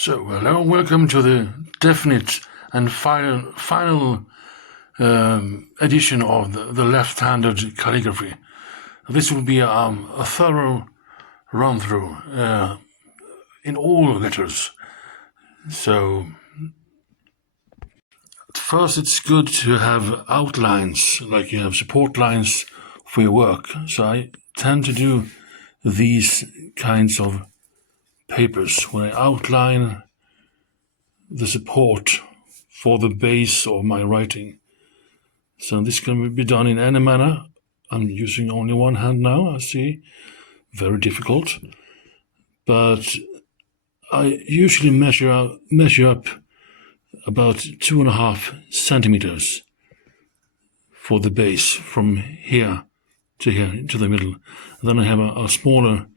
So, hello, welcome to the definite and final edition of the left-handed calligraphy. This will be a thorough run-through in all letters. So, first it's good to have outlines, like you have support lines for your work. So I tend to do these kinds of papers when I outline the support for the base of my writing. So this can be done in any manner. I'm using only one hand now, I see. Very difficult. But I usually measure up about 2.5 centimeters for the base from here to the middle. And then I have a smaller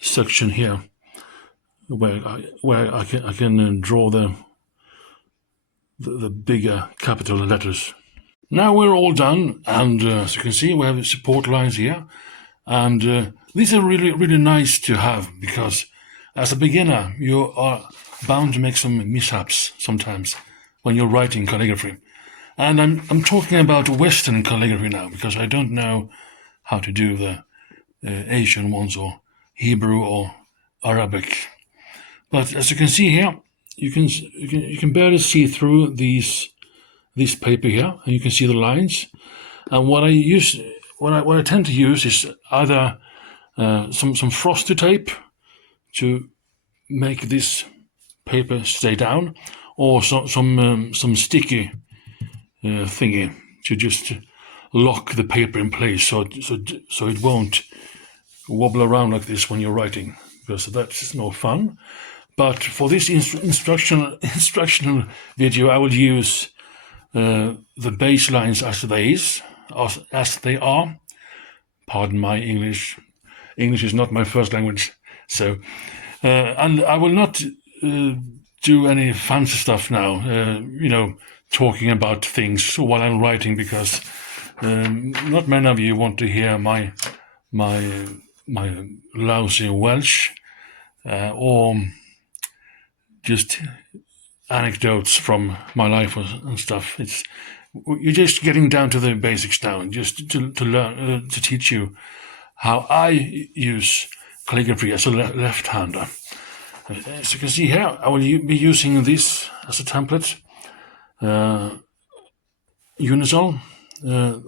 section here where I can draw the bigger capital letters. Now we're all done, and as you can see, we have support lines here, and these are really nice to have because as a beginner you are bound to make some mishaps sometimes when you're writing calligraphy. And I'm talking about Western calligraphy now because I don't know how to do the Asian ones or Hebrew or Arabic. But as you can see here, you can barely see through this paper here, and you can see the lines. And what I tend to use is either some frosted tape to make this paper stay down, or some sticky thingy to just lock the paper in place, so it won't wobble around like this when you're writing, because that's no fun. But for this instructional video, I will use the baselines as they are. Pardon my English. English is not my first language, so and I will not do any fancy stuff now. Talking about things while I'm writing, because not many of you want to hear my lousy Welsh or just anecdotes from my life and stuff. You're just getting down to the basics now, just to learn to teach you how I use calligraphy as a left-hander. As you can see here, I will be using this as a template. Unisol.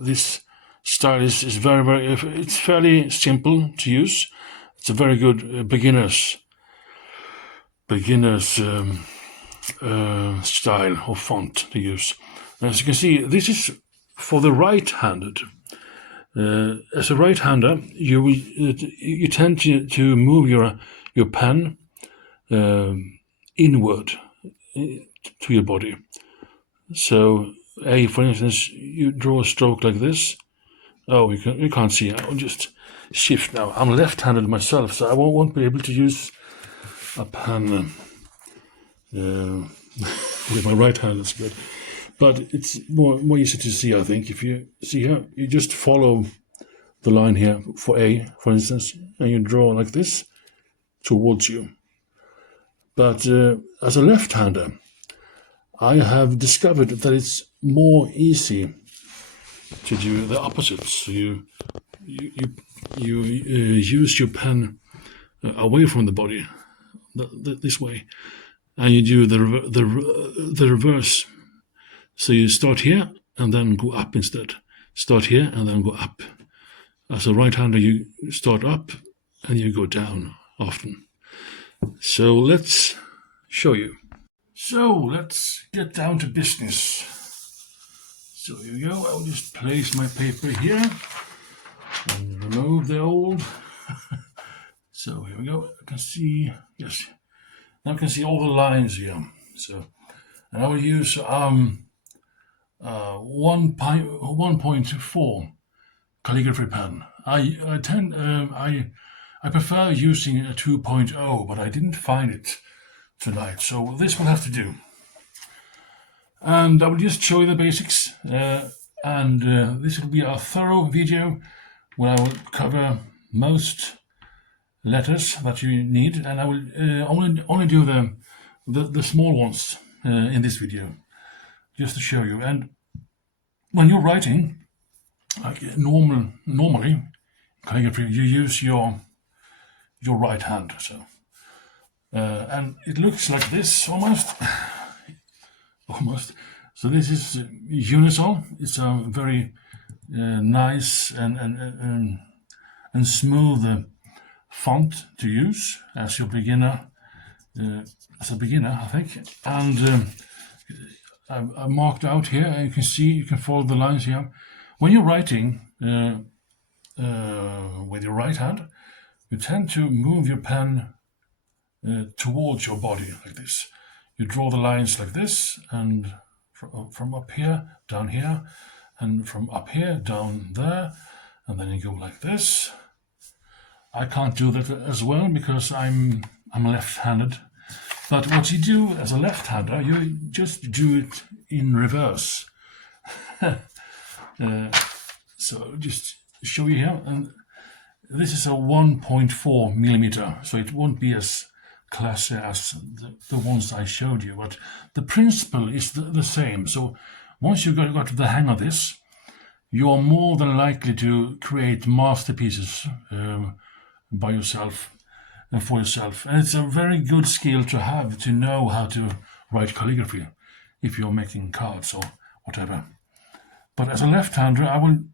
This style is it's fairly simple to use. It's a very good beginner's style or font to use. As you can see, this is for the right-handed. As a right-hander, you tend to move your pen inward to your body. So, for instance, you draw a stroke like this. Oh, you can't see. I'll just shift now. I'm left-handed myself, so I won't be able to use a pen with my right hand. That's good, but it's more easy to see, I think. If you see here, you just follow the line here for A, for instance, and you draw like this towards you. But as a left-hander, I have discovered that it's more easy to do the opposite. So you use your pen away from the body this way, and you do the reverse. So you start here and then go up instead. Start here and then go up. As a right-hander, you start up and you go down often. So let's show you. So let's get down to business. So here we go. I'll just place my paper here and remove the old. So here we go. I can see, yes. Now I can see all the lines here. So, and I will use 1.4 calligraphy pen. I prefer using a 2.0, but I didn't find it tonight, so this will have to do. And I will just show you the basics, and this will be a thorough video where I will cover most letters that you need, and I will only do the small ones in this video, just to show you. And when you're writing, like normally calligraphy, you use your right hand. So and it looks like this almost, almost. So this is Unisol. It's a very nice and smooth font to use as your beginner. As a beginner, I think, and I marked out here, and you can see, you can follow the lines here. When you're writing with your right hand, you tend to move your pen towards your body like this. You draw the lines like this, and from up here down here, and from up here down there, and then you go like this. I can't do that as well because I'm left-handed. But what you do as a left-hander, you just do it in reverse. So just show you here, and this is a 1.4 millimeter, so it won't be as classy as the ones I showed you, but the principle is the same. So once you've got the hang of this, you are more than likely to create masterpieces by yourself and for yourself. And it's a very good skill to have, to know how to write calligraphy if you're making cards or whatever. But as a left-hander, I will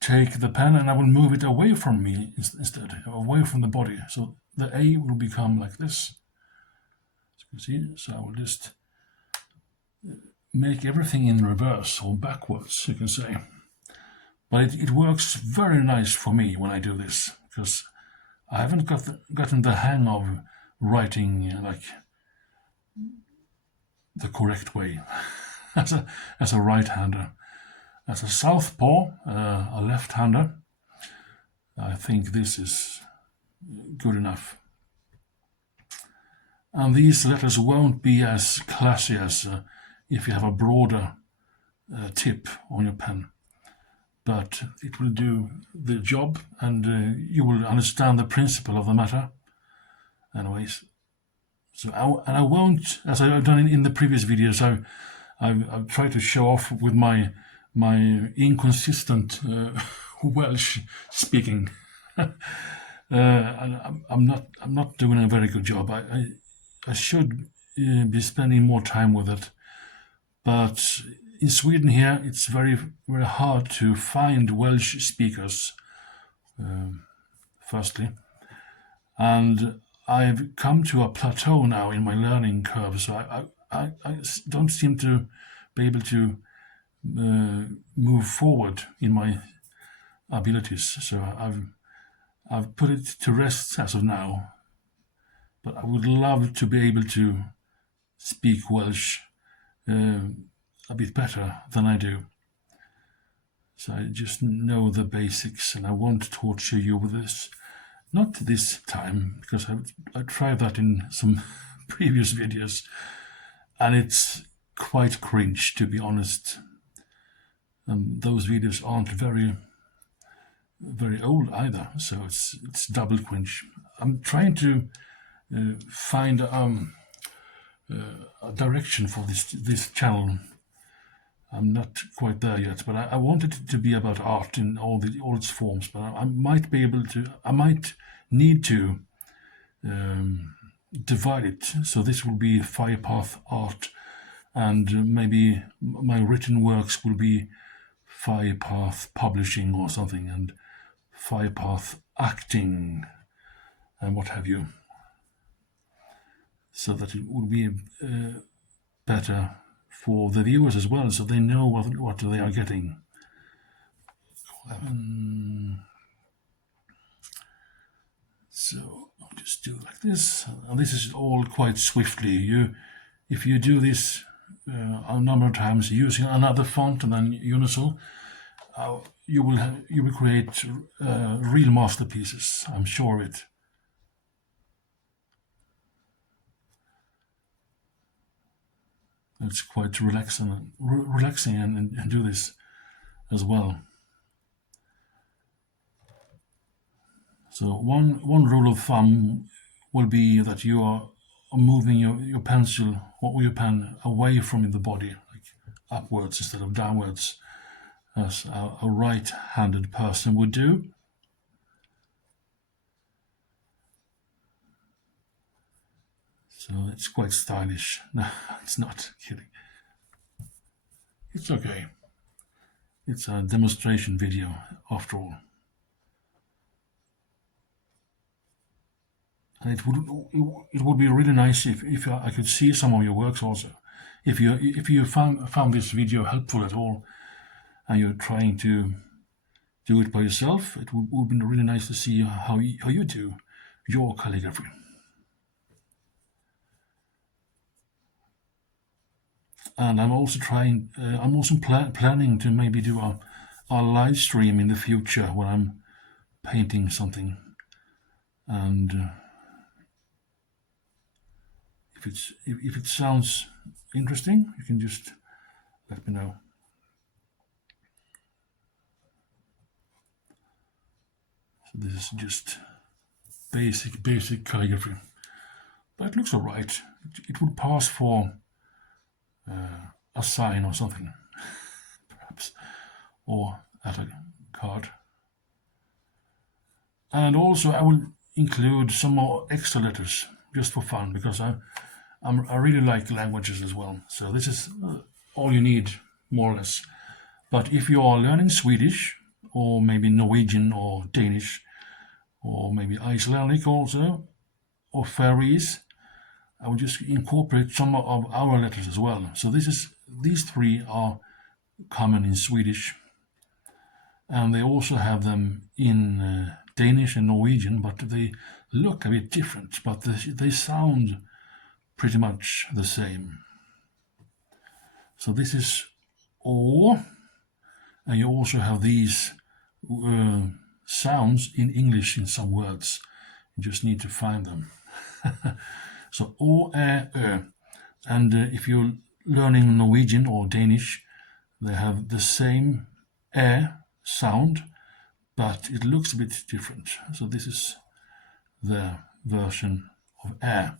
take the pen and I will move it away from me instead, away from the body. So the A will become like this. As you can see, so I will just make everything in reverse or backwards, you can say. But it works very nice for me when I do this, because I haven't gotten the hang of writing like the correct way as a right-hander. As a southpaw, a left-hander, I think this is good enough. And these letters won't be as classy as if you have a broader tip on your pen. But it will do the job, and you will understand the principle of the matter. Anyways, so I won't, as I've done in the previous videos, I've tried to show off with my inconsistent Welsh speaking. I'm not doing a very good job. I should be spending more time with it, but in Sweden here, it's very, very hard to find Welsh speakers, firstly. And I've come to a plateau now in my learning curve, so I don't seem to be able to move forward in my abilities. So I've put it to rest as of now. But I would love to be able to speak Welsh a bit better than I do. So I just know the basics, and I won't torture you with this. Not this time, because I tried that in some previous videos, and it's quite cringe, to be honest. And those videos aren't very, very old either, so it's double cringe. I'm trying to find a direction for this channel. I'm not quite there yet, but I wanted it to be about art in all its forms. But I might be able to. I might need to divide it. So this will be Firepath art, and maybe my written works will be Firepath publishing or something, and Firepath acting, and what have you. So that it would be better for the viewers as well, so they know what they are getting. So I'll just do it like this, and this is all quite swiftly. If you do this a number of times using another font and then Unisol, you will create real masterpieces. I'm sure of it. It's quite relaxing and do this as well. So one rule of thumb will be that you are moving your pencil or your pen away from the body, like upwards instead of downwards, as a right-handed person would do. So it's quite stylish. No, it's not, kidding. It's okay. It's a demonstration video after all. And it would be really nice if I could see some of your works also. If you found this video helpful at all and you're trying to do it by yourself, it would be really nice to see how you do your calligraphy. And I'm also planning to maybe do a live stream in the future when I'm painting something. And if it sounds interesting, you can just let me know. So this is just basic calligraphy, but it looks alright. It would pass for a sign or something, perhaps, or at a card. And also I will include some more extra letters just for fun, because I really like languages as well. So this is all you need, more or less. But if you are learning Swedish, or maybe Norwegian or Danish, or maybe Icelandic also, or Faroese, I will just incorporate some of our letters as well. So these three are common in Swedish, and they also have them in Danish and Norwegian, but they look a bit different, but they sound pretty much the same. So this is O, and you also have these sounds in English in some words. You just need to find them. So O, Ä, Ö. And if you're learning Norwegian or Danish, they have the same Ä sound, but it looks a bit different. So this is the version of Ä.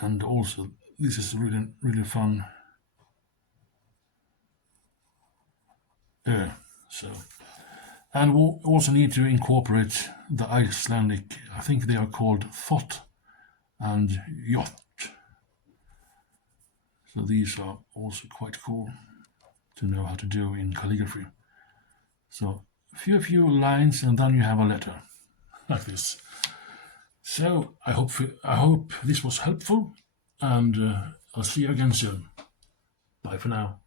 And also, this is really, really fun. So, and we'll also need to incorporate the Icelandic. I think they are called thot and jot. So these are also quite cool to know how to do in calligraphy. So a few lines, and then you have a letter like this. So I hope this was helpful, and I'll see you again soon. Bye for now.